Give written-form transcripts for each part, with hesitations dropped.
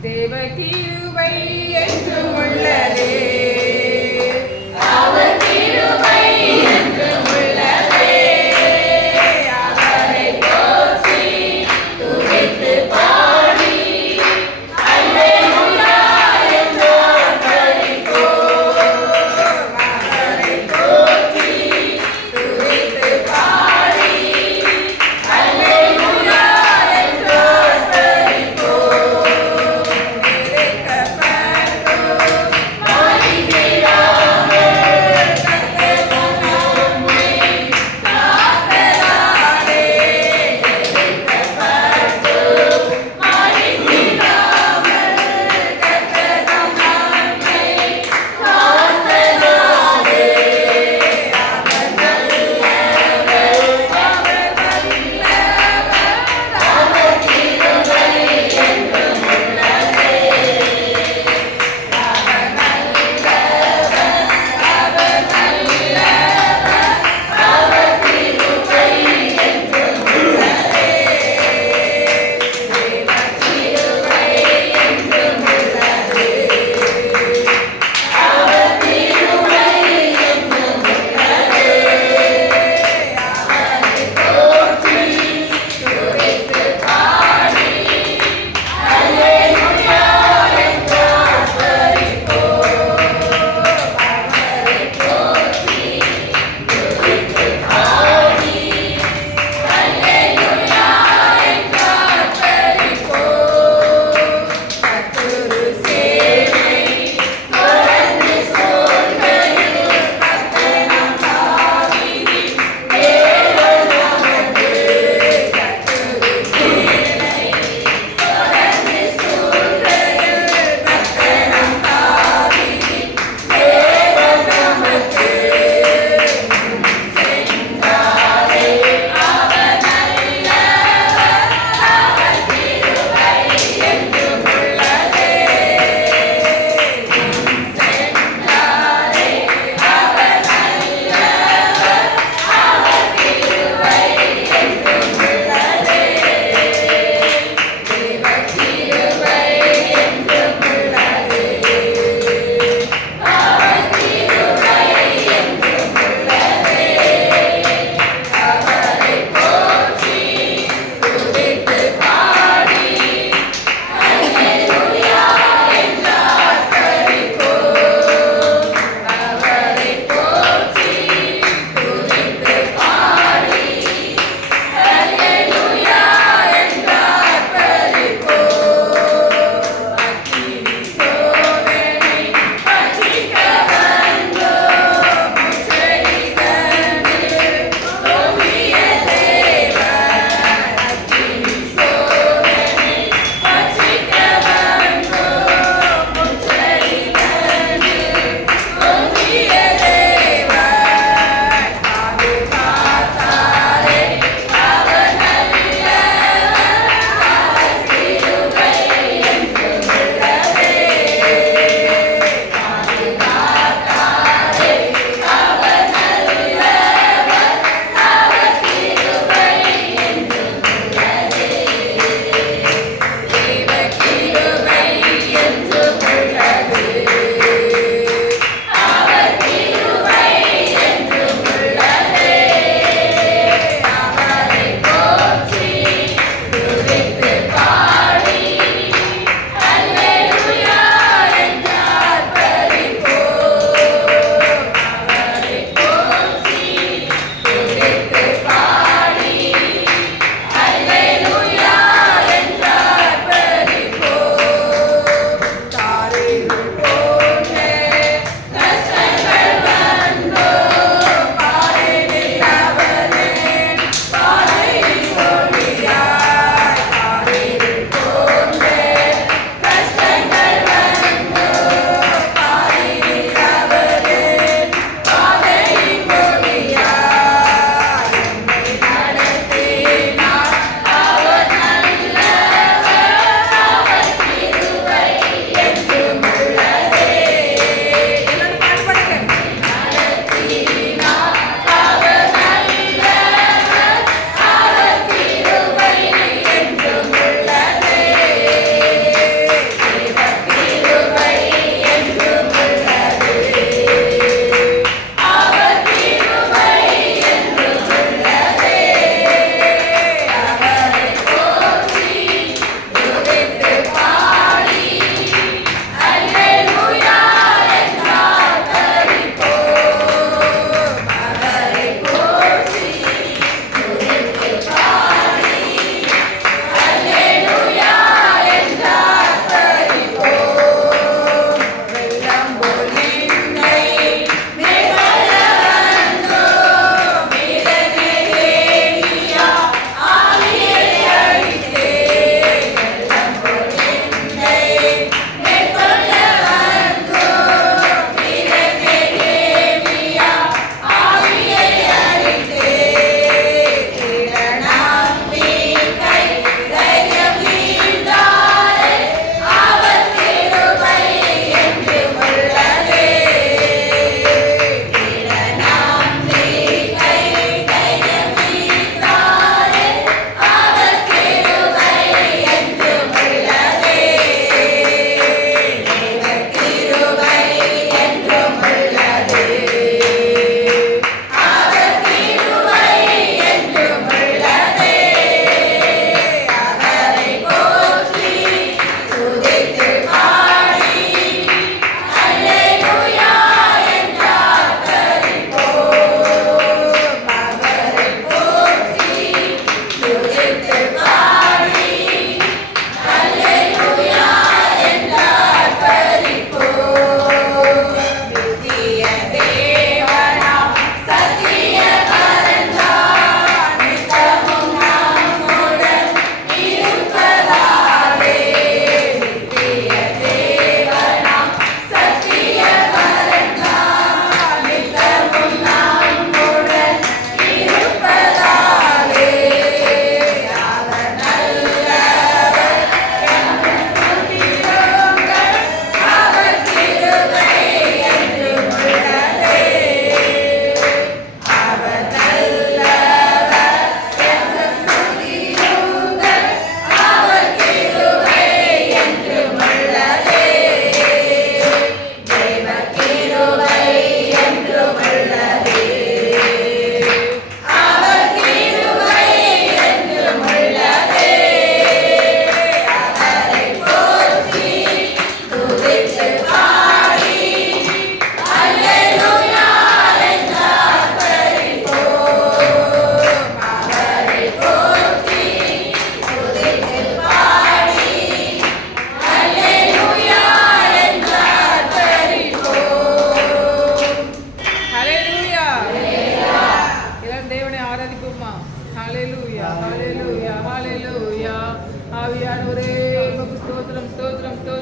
தேவ கிருபை என்றும் உள்ளதே. Maria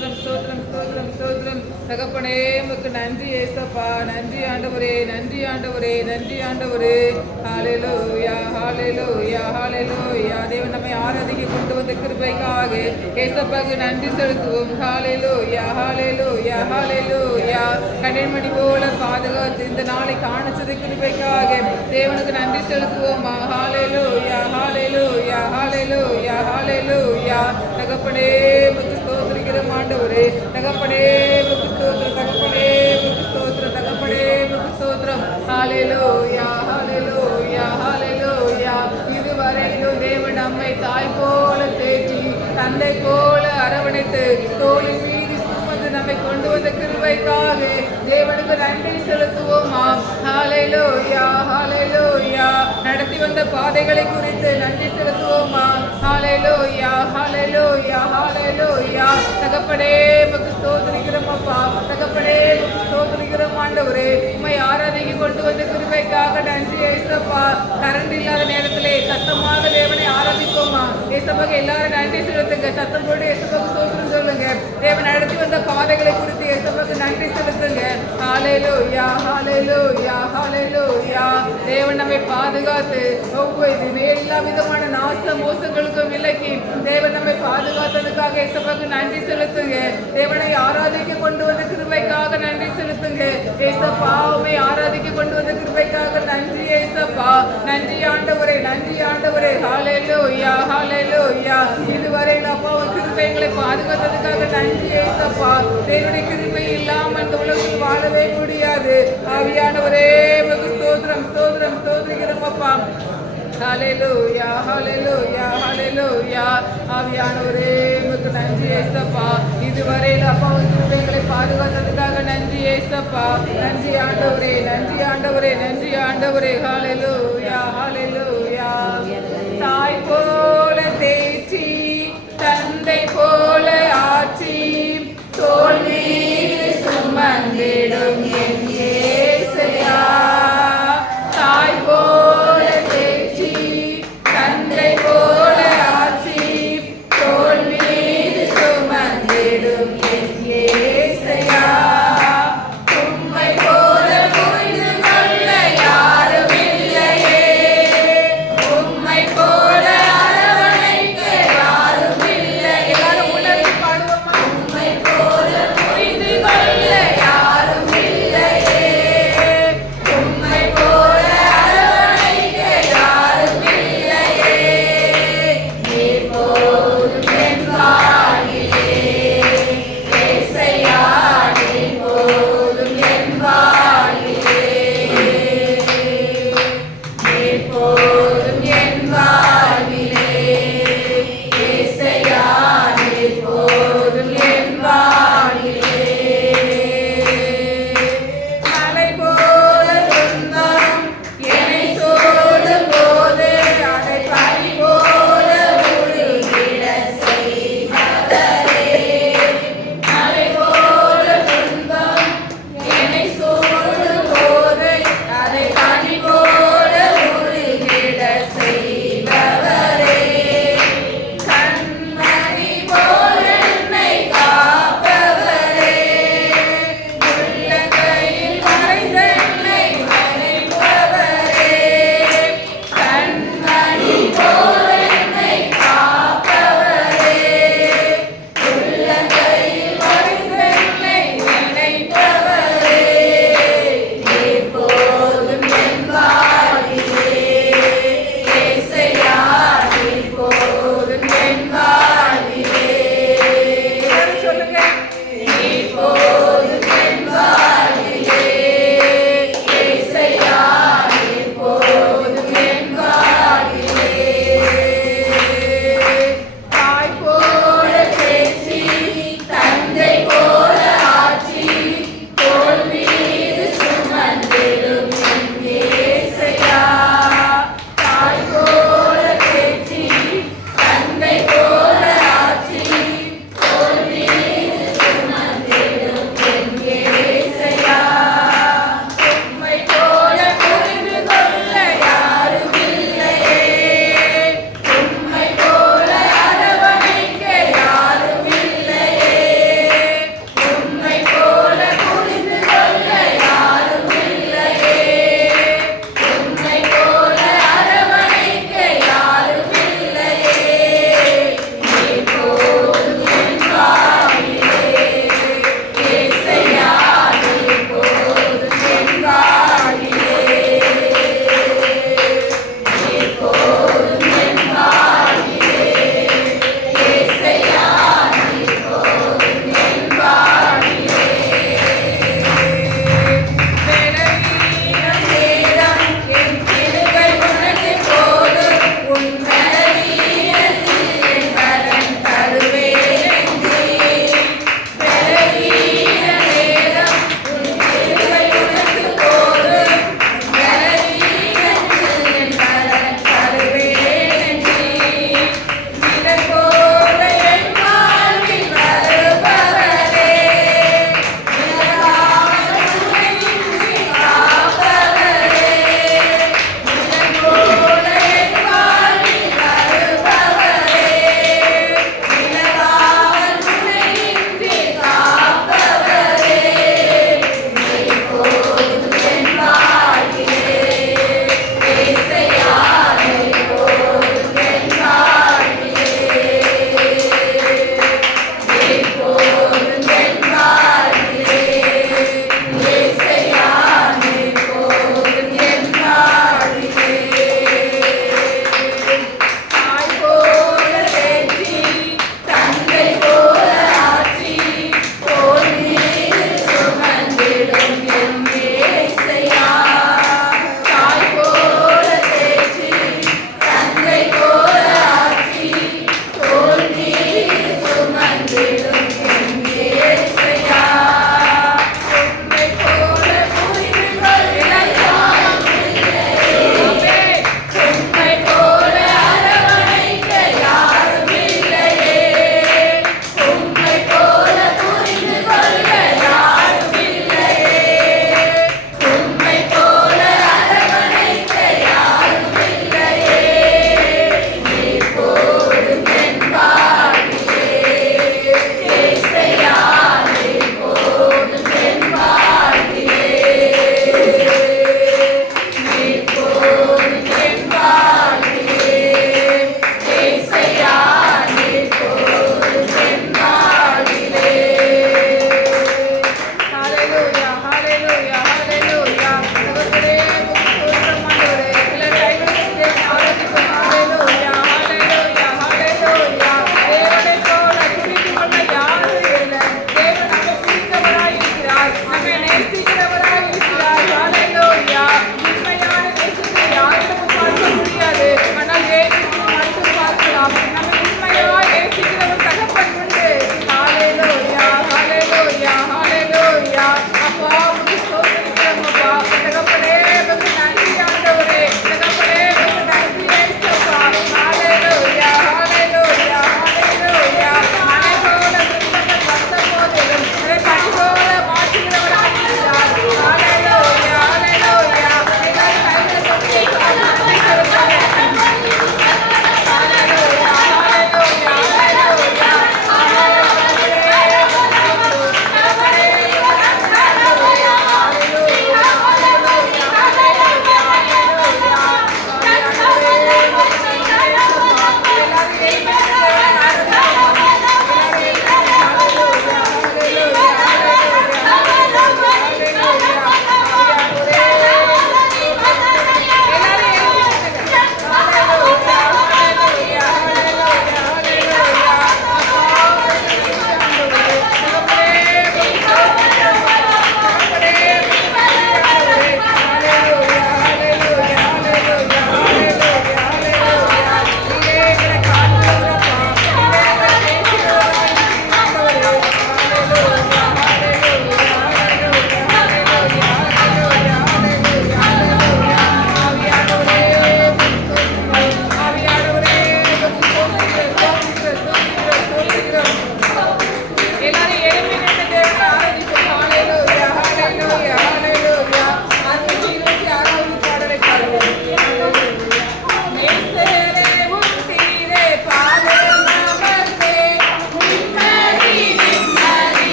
ஸ்தோத்திரம் ஸ்தோத்திரம் ஸ்தோத்திரம் ஸ்தோத்திரம். தகப்பனே உமக்கு நன்றி ஏசப்பா, நன்றி ஆண்டவரே, நன்றி ஆண்டவரே, நன்றி ஆண்டவரே. ஹalleluya ஹalleluya ஹalleluya. தேவன் நம்மை ஆராதிக்க கொண்டு வந்த கிருபைக்காக ஏசப்பாவுக்கு நன்றி செலுத்துவோம். ஹalleluya ஹalleluya ஹalleluya. கண்மணி போல பாதுகாத்து இந்த நாளை காணச்சது கிருபைக்காக தேவனுக்கு நன்றி செலுத்துவோம். ஹalleluya ஹalleluya ஹalleluya ஹalleluya. தகப்பனே உமக்கு ஸ்தோத்திரிக்கிறோம் ஆண்டவரே, தகப்பனே உமக்கு ஸ்தோத்திரம், தகப்பனே உமக்கு ஸ்தோத்திரம், தகப்பனே உமக்கு ஸ்தோத்திரம். ஹalleluya ஹalleluya ஹalleluya. இதுவரையிலும் தேவன் நம்மை தாய் போல தேற்றி தந்தை போல அரவணைத்து தோளின் மீது சுமந்து நம்மை கொண்டு வந்த கிருபைக்காக தேவனுக்கு நன்றி செலுத்துவோமா. ஹalleluya ஹalleluya. நடத்தி வந்த பாதைகளை குறித்து நன்றி செலுத்துவோமா. ஹalleluya ஹalleluya ஹalleluya. தகப்பனே உமக்கு ஸ்தோத்திரிக்கிறோம் அப்பா, தகப்பனே உமக்கு ஸ்தோத்திரிக்கிறோம் ஆண்டவரே. உம்மை ஆராதிக்க கொண்டு வந்த கிருபைக்காக நன்றி ஏசப்பா. கரண்ட் இல்லாத நேரத்திலே சத்தமாக தேவனை ஆராதிப்போமா. ஏசப்பாக்கு எல்லாரும் நன்றி செலுத்துங்க, சத்தம் போட்டு ஏசப்பாக்கு ஸ்தோத்திரம் சொல்லுங்க. தேவன் நடத்தி வந்த பாதைகளை குறித்து ஏசப்பாக்கு நன்றி செலுத்துங்க. ஹalleluya ஹalleluya ஹalleluya. தேவன் நம்மை பாதுகாத்து ஒவ்வொரு எல்லா விதமான நாச மோசங்களுக்கும் விலக்கி தேவன் நம்மை பாதுகாத்ததுக்காக ஏசப்பாக்கு நன்றி செலுத்துங்க. தேவனை ஆராதிக்க கொண்டு வந்த கிருபைக்காக நன்றி செலுத்துங்க. ஏசப்பா உம்மை ஆராதிக்க கொண்டு வந்த கிருபைக்காக நன்றி ஏசப்பா. நன்றி ஆண்டவரே, நன்றி ஆண்டவரே. ஹalleluya ஹalleluya. இதுவரை அப்பாவின் கிருபைகளை பாதுகாத்ததுக்காக நன்றி ஏசப்பா. தேவனுடைய கிருபை இல்லாமல் இந்த உலகில் வாழவே முடியாது. ஆவியானவரே உமக்கு ஸ்தோத்திரம் ஸ்தோத்திரம் ஸ்தோத்திரிக்கிறோம் அப்பா. ஹalleluya ஹalleluya ஹalleluya. ஆவியானவரே உமக்கு நன்றி ஏசப்பா. இதுவரை அப்பாவின் கிருபைகளை பாதுகாத்ததுக்காக நன்றி ஏசப்பா. நன்றி ஆண்டவரே, நன்றி ஆண்டவரே, நன்றி ஆண்டவரே. ஹalleluya ஹalleluya. தாய் போல தேற்றி தந்தை போல ஆற்றி தோள் மீது சுமந்திடும் என் இயேசையா. தாய் போல தேற்றி தந்தை போல ஆற்றி தோள் மீது சுமந்திடும் என் இயேசையா. உம்மை போல புரிந்து கொள்ள யாரும் இல்லையே, உம்மை போல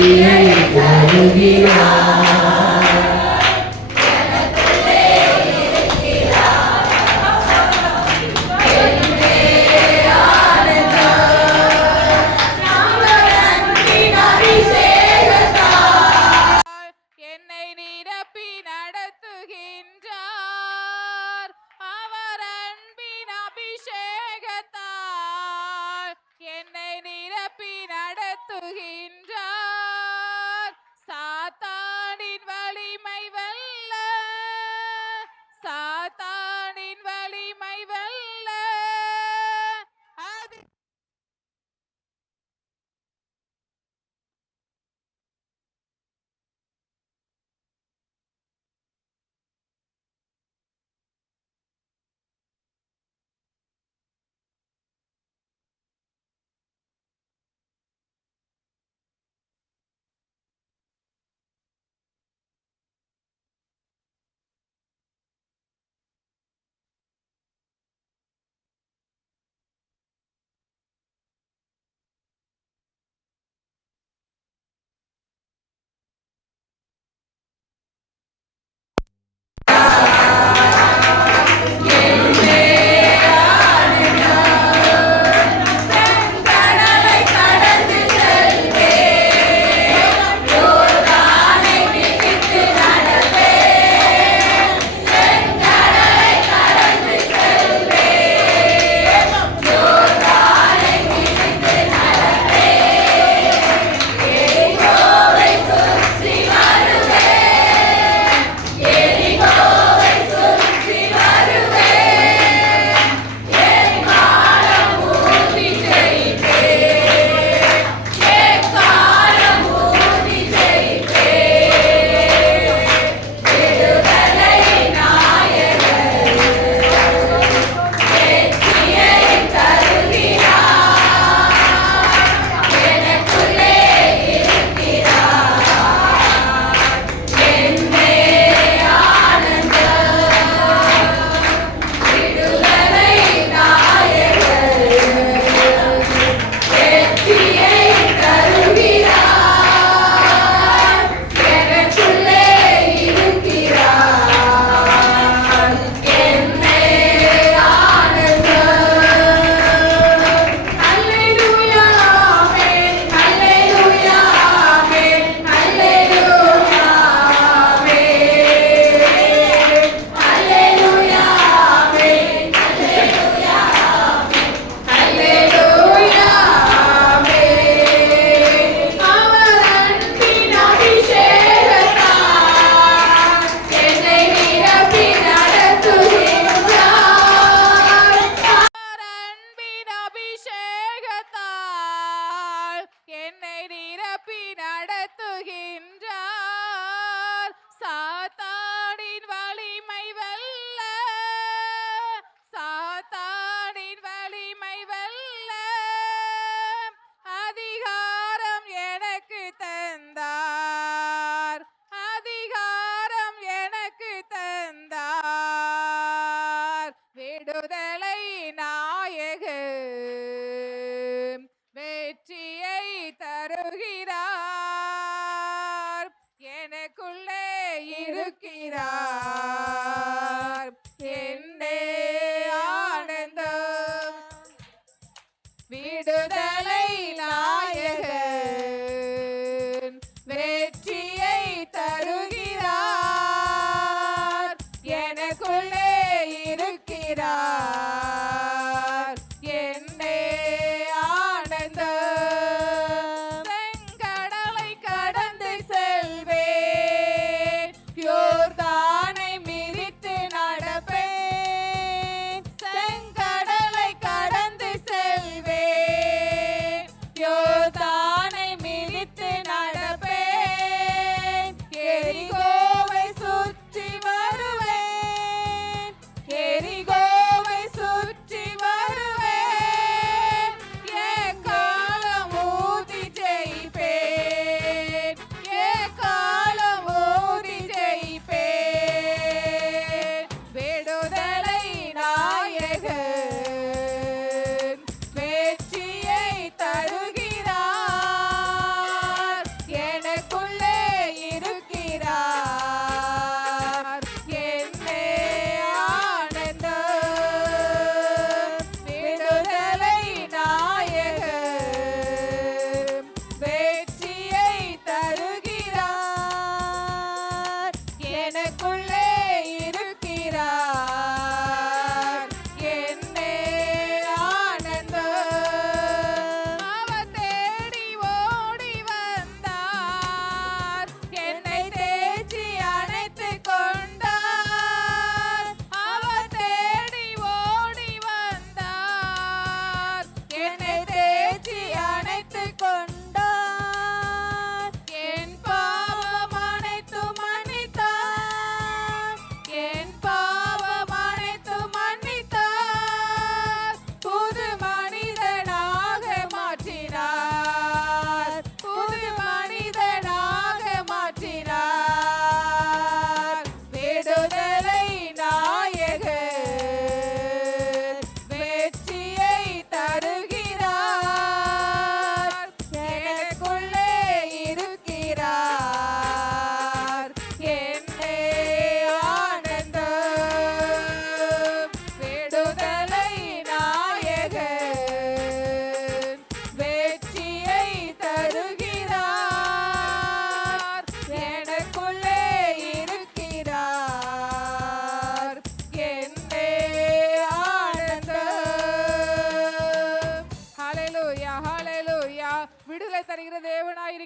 ஆவியை தருகிறார். என்னை நிரப்பி நடத்துகின்றார் அவர் அன்பின் அபிஷேகத்தால் என்னை நிரப்பி நடத்துகின்றார் சாத்தான்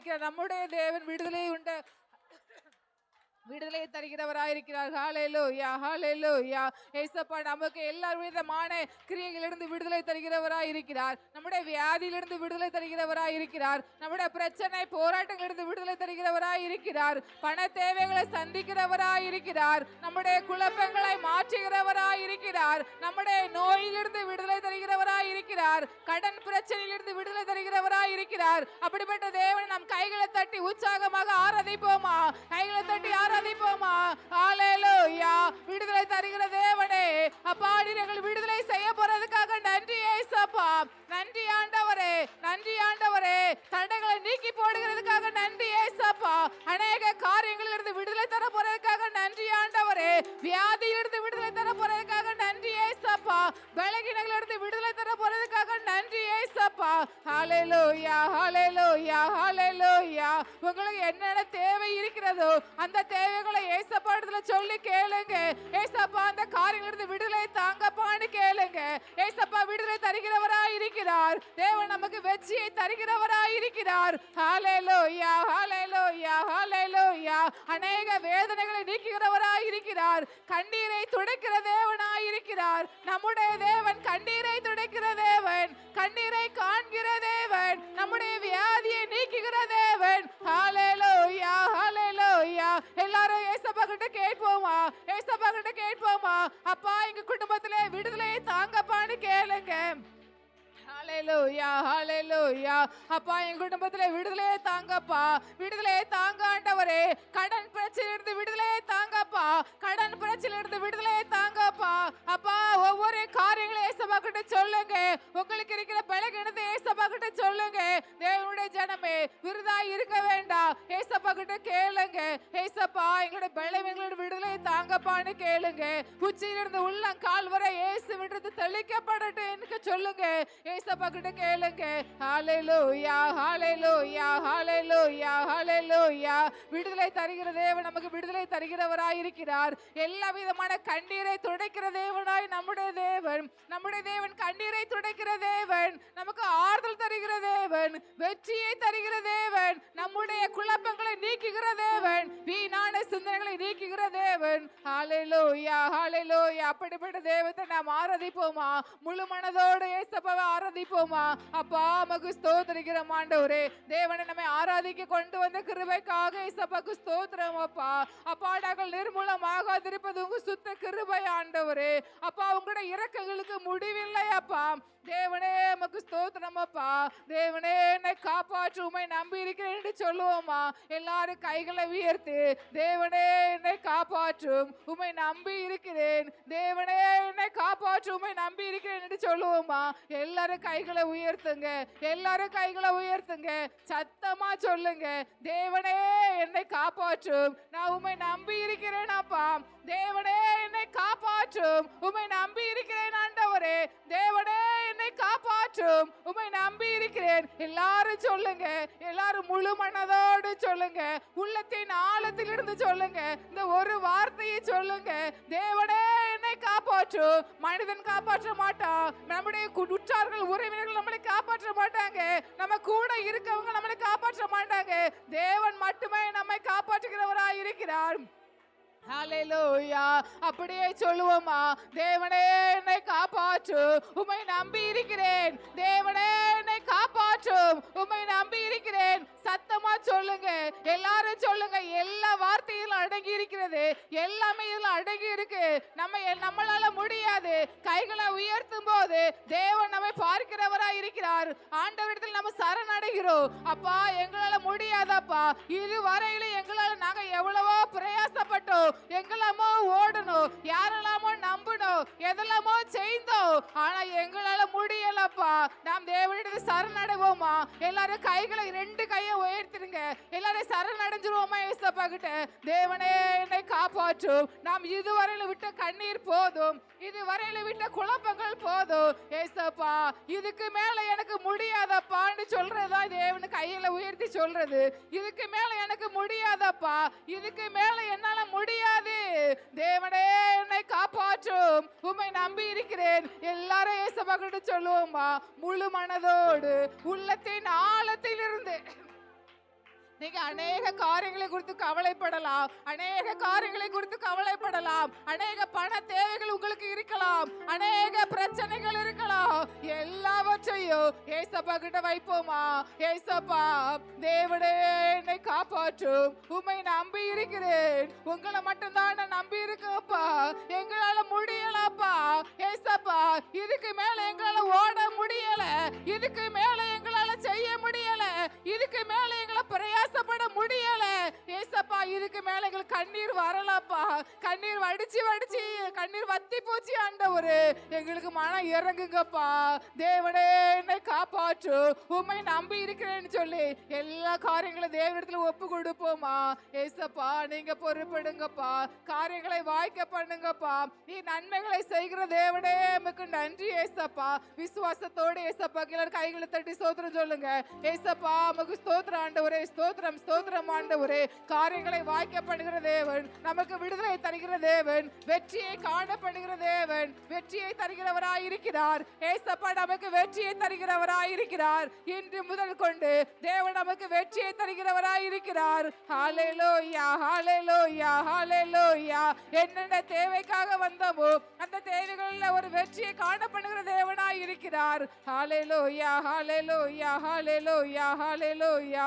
இருக்கிறார். நம்முடைய தேவன் விடுதலை உண்டு விடுதலை தருகிறவராயிருக்கிறார். ஹல்லேலூயா, ஹல்லேலூயா. ஏசப்பா நமக்கு எல்லா விதமான கிரியைகளிலிருந்து விடுதலை தருகிறவராயிருக்கிறார். நம்முடைய வியாதியிலிருந்து விடுதலை தருகிறவராயிருக்கிறார். நம்முடைய பிரச்சனை போராட்டங்களிலிருந்து விடுதலை தருகிறவராயிருக்கிறார். பண தேவைகளை சந்திக்கிறவராயிருக்கிறார். நம்முடைய குழப்பங்களை மாற்றுகிறவராயிருக்கிறார். நம்முடைய நோயிலிருந்து விடுதலை தருகிறவராயிருக்கிறார். கடன் பிரச்சனையிலிருந்து விடுதலை தருகிறவராயிருக்கிறார். அப்படிப்பட்ட தேவனை நம் கைகளை தட்டி உற்சாகமாக ஆராதிப்போமா? கைகளை தட்டி ஆராதிப்போமா? ஹல்லேலூயா. விடுதலை தருகிற தேவனே, அப்பா நீர்கள் விடுதலை செய்ய போறதுக்காக நன்றி ஏசப்பா. நன்றி ஆண்டவரே, நன்றி ஆண்டவரே. தடைகளை நீக்கி போடுகிறதுக்காக நன்றி ஏசப்பா. அநேக காரியங்களிலிருந்து விடுதலை தர போறதுக்காக நன்றி ஆண்டவரே. வியாதியிலிருந்து விடுதலை தர போறதுக்காக நன்றி ஏசப்பா. பலகீனங்களிலிருந்து விடுதலை தர போறதுக்காக நன்றி ஏசப்பா. ஹல்லேலூயா, ஹல்லேலூயா, ஹல்லேலூயா. உங்களுக்கு என்னென்ன தேவை இருக்கிறதோ அந்த தேவைகளை ஏசப்பா இடத்துல சொல்லி கேளுங்க. ஏசப்பா அந்த காரியங்களிலிருந்து விடுதலை தாங்கப்பான்னு கேளுங்க. ஏசப்பா விடுதலை தருகிறவராய் இருக்கிறார். தேவன் நமக்கு வெற்றியை தருகிறவராய் இருக்கிறார். ஹல்லேலூயா, ஹல்லேலூயா, ஹல்லேலூயா. அநேக வேதனைகளை நீக்குகிறவராய் இருக்கிறார். கண்ணீரை துடைக்கிற தேவனாய் இருக்கிறார். நம்முடைய தேவன் கண்ணீரை துடைக்கிற தேவன், கண்ணீரை காண்கிற தேவன், நம்முடைய வியாதியை நீக்குகிற தேவன். ஹல்லேலூயா, ஹல்லேலூயா. எல்லாரும் ஏசப்பா கிட்ட கேட்போமா? ஏசப்பா கிட்ட கேட்போமா? அப்பா எங்க குடும்பத்திலே விடுதலையை தாங்கப்பான்னு கேளுங்க. ஹல்லேலூயா, ஹல்லேலூயா. அப்பா என் குடும்பத்திலே விடுதலையை தாங்கப்பா, விடுதலையை தாங்க ஆண்டவரே. கடன் பிரச்சனையிலிருந்து விடுதலையை தாங்கப்பா, கடன் பிரச்சனையிலிருந்து விடுதலையை தாங்கப்பா. அப்பா ஒவ்வொரு காரியங்களும் ஏசப்பா கிட்ட சொல்லுங்க. உங்களுக்கு இருக்கிற பலகீனத்தை ஏசப்பா கிட்ட சொல்லுங்க. தேவனுடைய ஜனமே விருதாய் இருக்க வேண்டாம். ஏசப்பா கிட்ட கேளுங்க. ஏசப்பா எங்களுடைய பலவீனங்களோட விடுதலையை தாங்கப்பான்னு கேளுங்க. உச்சியிலிருந்து உள்ளம் கால் வரை இயேசு விடுறது தெளிக்கப்படட்டும்னு சொல்லுங்க. ஏசப்பா கிட்ட கேளுங்க. ஹல்லேலூயா, ஹல்லேலூயா, ஹல்லேலூயா, ஹல்லேலூயா. விடுதலை தருகிற தேவன் நமக்கு விடுதலை தருகிறவராய் இருக்கிறார். எல்லா விதமான கண்ணீரை துடைக்கிற தேவனாய் நம்முடைய தேவன். நம்முடைய தேவன் கண்ணீரை துடைக்கிற தேவன், நமக்கு ஆறுதல் தருகிற தேவன், வெற்றியை தருகிற தேவன், நம்முடைய குழப்பங்களை நீக்குகிற தேவன், வீணான சிந்தனைகளை நீக்குகிற தேவன். ஹல்லேலூயா, ஹல்லேலூயா. அப்படிப்பட்ட தேவத்தை நாம் ஆராதிப்போமா? முழு மனதோடு ஏசப்பாவை ஆராதிப்போமா? அப்பா மகு ஸ்தோத்திரிக்கிறோம் ஆண்டவரே. தேவனை நம்மை ஆராதிக்க கொண்டு வந்த கிருபைக்காக ஏசப்பாக்கு ஸ்தோத்திரம் அப்பா. அப்பா நாங்கள் நிர்மூலமாக இருப்பது உங்க சுத்த கிருபை ஆண்டவரே. அப்பா உங்களுடைய இரக்கங்களுக்கு முடிவில்லை அப்பா. தேவனே உமக்கு ஸ்தோத்திரம் அப்பா. தேவனே என்னை காப்பாற்று, உம்மை நம்பி இருக்கிறேன் என்று சொல்லுவோமா? எல்லாரும் கைகளை உயர்த்து. தேவனே என்னை காப்பாற்றும், உம்மை நம்பி இருக்கிறேன். தேவனே என்னை காப்பாற்றும், உம்மை நம்பி இருக்கிறேன் என்று சொல்லுவோமா? எல்லாரும் கைகளை உயர்த்துங்க, எல்லாரும் கைகளை உயர்த்துங்க. சத்தமா சொல்லுங்க. தேவனே என்னை காப்பாற்றும், நான் உம்மை நம்பி இருக்கிறேன் அப்பா. தேவனே என்னை காப்பாற்றும், உம்மை நம்பி இருக்கிறேன் ஆண்டவரே. தேவனே என்னை காப்பாற்றும், உம்மை நம்பி இருக்கிறேன். எல்லாரும் சொல்லுங்க. எல்லாரும் முழு மனதோடு சொல்லுங்க. உள்ளத்தின் ஆழத்திலிருந்து சொல்லுங்க. இந்த ஒரு வார்த்தையை சொல்லுங்க. தேவனே என்னை காப்பாற்றும். மனிதன் காப்பாற்ற மாட்டான். நம்முடைய உற்றார்கள் உறவினர்கள் நம்மளை காப்பாற்ற மாட்டாங்க. நம்ம கூட இருக்கவங்க நம்மளை காப்பாற்ற மாட்டாங்க. தேவன் மட்டுமே நம்மை காப்பாற்றுகிறவராய் இருக்கிறார். ஹல்லேலூயா. அப்படியே சொல்லுவோமா? தேவனே என்னை காப்பாற்று, உம்மை நம்பி இருக்கிறேன். தேவனே என்னை காப்பாற்றும், உம்மை நம்பி இருக்கிறேன். சத்தமா சொல்லுங்க. எல்லாரும் சொல்லுங்க. எல்லா வார்த்தையிலும் அடங்கி இருக்கிறது. எல்லாமே இதுல அடங்கி இருக்கு. நம்மளால முடியாது. கைகளை உயர்த்தும் போது தேவன் நம்மை பார்க்கிறவராய் இருக்கிறார். ஆண்டவரிடத்தில் நம்ம சரணடைகிறோம். அப்பா எங்களால முடியாதப்பா. இதுவரையிலும் எங்களால நாங்க எவ்வளவோ பிரயாசப்பட்டோம். எங்களாமோ ஓடணும், யாரெல்லாமோ நம்பணும், எதெல்லாமோ செய்தோம். ஆனா எங்களால முடியலப்பா. நாம் தேவனிடத்தில் சரணடைவோமா? எல்லாரும் கைகளை 2 கையை உயர்த்திடுங்க. எல்லாரும் சரணடைஞ்சிருவோமா ஏசப்பா கிட்ட? தேவனே என்னை காப்பாற்றும். நாம் இதுவரையில விட்ட கண்ணீர் போதும், இதுவரையில விட்ட குழப்பங்கள் போதும் ஏசப்பா. இதுக்கு மேல எனக்கு முடியாதப்பான்னு சொல்றதுதான் தேவனு கையில உயர்த்தி சொல்றது. இதுக்கு மேல எனக்கு முடியாதப்பா, இதுக்கு மேல என்னால முடியாது. தேவனே என்னை காப்பாற்றும், உம்மை நம்பி இருக்கிறேன். எல்லாரும் ஏசப்பா கிட்ட சொல்லுவோமா? முழு மனதோடு உள்ளத்தின் ஆழத்திலிருந்து நீங்க அநேக காரியங்களை குறித்து கவலைப்படலாம், அநேக காரியங்களை குறித்து கவலைப்படலாம், அநேக பண தேவைகள் உங்களுக்கு இருக்கலாம், அநேக பிரச்சனைகள் இருக்கலாம். எல்லாவற்றையும் ஏசப்பா கிட்ட வைப்போமா? ஏசப்பா தேவனே என்னை காப்பாற்றும், உம்மை நம்பி இருக்கிறேன், உங்களை மட்டும்தான் நான் நம்பி இருக்கேன்ப்பா, எங்களால முடியலப்பா ஏசப்பா, இதுக்கு மேல எங்களால ஓட முடியல, இதுக்கு மேல எங்களால செய்ய முடியல, இதுக்கு மேல எங்களை பிரயாசப்பட முடியல ஏசப்பா, இதுக்கு மேல எங்களுக்கு கண்ணீர் வரலப்பா, கண்ணீர் வடிச்சு வடிச்சு கண்ணீர் வத்தி போச்சு ஆண்டவரே, எங்களுக்கு மனம் இறங்குங்கப்பா, தேவனே என்னை காப்பாற்று, உம்மை நம்பி இருக்கிறேன்னு சொல்லி எல்லா காரியங்களும் தேவனிடத்துல ஒப்பு கொடுப்போமா? ஏசப்பா நீங்க பொறுப்படுங்கப்பா, காரியங்களை வாய்க்க பண்ணுங்கப்பா, நீ நன்மைகளை செய்கிற தேவனே உமக்கு நன்றி ஏசப்பா. விசுவாசத்தோடு ஏசப்பா எல்லாரும் கைகளை தட்டி ஸ்தோத்திரம் சொல்லுங்க. ஏசப்பா உமக்கு ஸ்தோத்திரம் ஆண்டவரே, ஸ்தோத்திரம் ஸ்தோத்திரம் ஆண்டவரே. காரியங்களை வாய்க்க பண்ணுகிற தேவன், நமக்கு விடுதலை தருகிற தேவன், வெற்றியை காண பண்ணுகிற தேவன், வெற்றியை தருகிறவராய் இருக்கிறார் ஏசப்பா, நமக்கு வெற்றியை தருகிறவராய் இருக்கிறார். இன்று முதல் கொண்டு தேவன் நமக்கு வெற்றியை தருகிறவராய் இருக்கிறார். ஹல்லேலூயா ஹல்லேலூயா ஹல்லேலூயா. என்னென்ன தேவைக்காக வந்தோமோ அந்த தேவைகளில் ஒரு வெற்றியை காண பண்ணுகிற தேவனாய் இருக்கிறார். ஹல்லேலூயா ஹல்லேலூயா ஹல்லேலூயா ஹல்லேலூயா.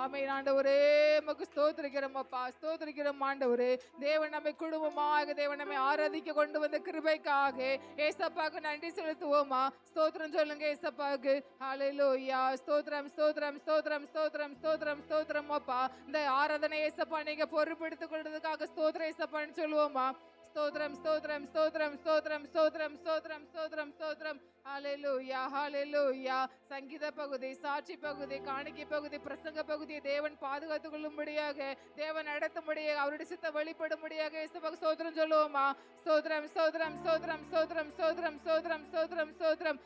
ஆமென் ஆண்டவரே, உமக்கு ஸ்தோத்திரிக்கிறோம் அப்பா, ஸ்தோத்திரிக்கிறோம் ஆண்டவரே. தேவன் நம்மை குடும்பமாக, தேவன் நம்மை ஆராதிக்க கொண்டு வந்த கிருபைக்காக ஏசப்பாவுக்கு நன்றி செலுத்துவோமா? ஸ்தோத்திரம் சொல்லுங்க ஏசப்பாவுக்கு. ஹல்லேலூயா. ஸ்தோத்திரம் ஸ்தோத்திரம் ஸ்தோத்திரம் ஸ்தோத்திரம் ஸ்தோத்திரம் ஸ்தோத்திரம் அப்பா. இந்த ஆராதனை ஏசப்பா நீங்க பொறுப்பெடுத்துக் கொள்றதுக்காக ஸ்தோத்திரம் ஏசப்பான்னு சொல்லுவோமா? ஸ்தோத்திரம் ஸ்தோத்திரம் ஸ்தோத்திரம் ஸ்தோத்திரம் ஸ்தோத்திரம் ஸ்தோத்திரம் ஸ்தோத்திரம் ஸ்தோத்திரம். ஹல்லேலூயா ஹல்லேலூயா. சங்கீத பகுதி, சாட்சி பகுதி, காணிக்கை பகுதி, பிரசங்க பகுதியை தேவன் பாதுகாத்துக் கொள்ளும்படியாக, தேவன் நடத்தும்படியாக, அவருடைய சித்த வெளிப்படும்படியாக இயேசுவுக்கு ஸ்தோத்திரம் சொல்லுவோமா? ஸ்தோத்திரம் ஸ்தோத்திரம் ஸ்தோத்திரம் ஸ்தோத்திரம் ஸ்தோத்திரம் ஸ்தோத்திரம் ஸ்தோத்திரம் ஸ்தோத்திரம்.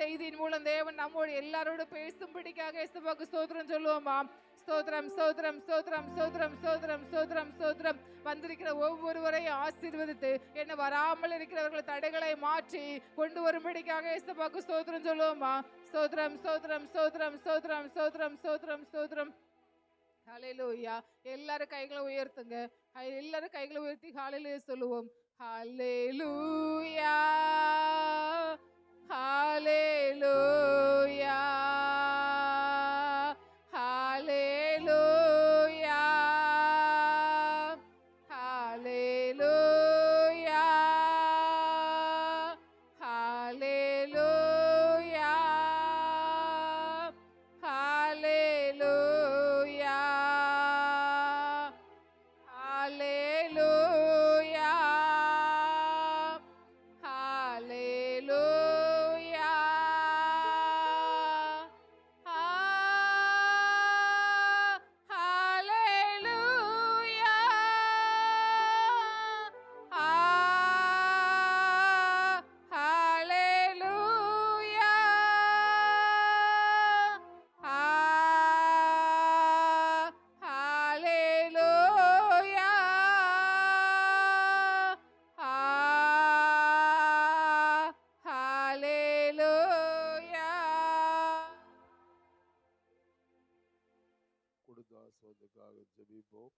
செய்தியின் மூலம் தேவன் நம்மோடு எல்லாரோடு பேசும்படிக்காக இயேசுவுக்கு ஸ்தோத்திரம் சொல்லுவோமா? ஸ்தோத்திரம் ஸ்தோத்திரம் ஸ்தோத்திரம் ஸ்தோத்திரம் ஸ்தோத்திரம் ஸ்தோத்திரம் ஸ்தோத்திரம். வந்திருக்கிற ஒவ்வொருவரையும் ஆசீர்வதித்து என்ன வராமல் இருக்கிறவர்களை தடைகளை மாற்றி கொண்டு வரும்படிக்காக இயேசுவுக்கு ஸ்தோத்திரம் சொல்லுவோமா? ஸ்தோத்திரம் ஸ்தோத்திரம் ஸ்தோத்திரம் ஸ்தோத்திரம் ஸ்தோத்திரம் ஸ்தோத்திரம் ஸ்தோத்திரம். ஹல்லேலூயா. எல்லாரும் கைகளை உயர்த்துங்க, எல்லாரும் கைகளை உயர்த்தி ஹல்லேலூயா சொல்லுவோம். ஹல்லேலூயா ஹல்லேலூயா ஹல்லேலூயா ஹல்லேலூயா ஹல்லேலூயா ஹல்லேலூயா ஹல்லேலூயா ஹல்லேலூயா. கொடுத்த ஆசீர்வாதத்துக்காக ஜெபிப்போம்.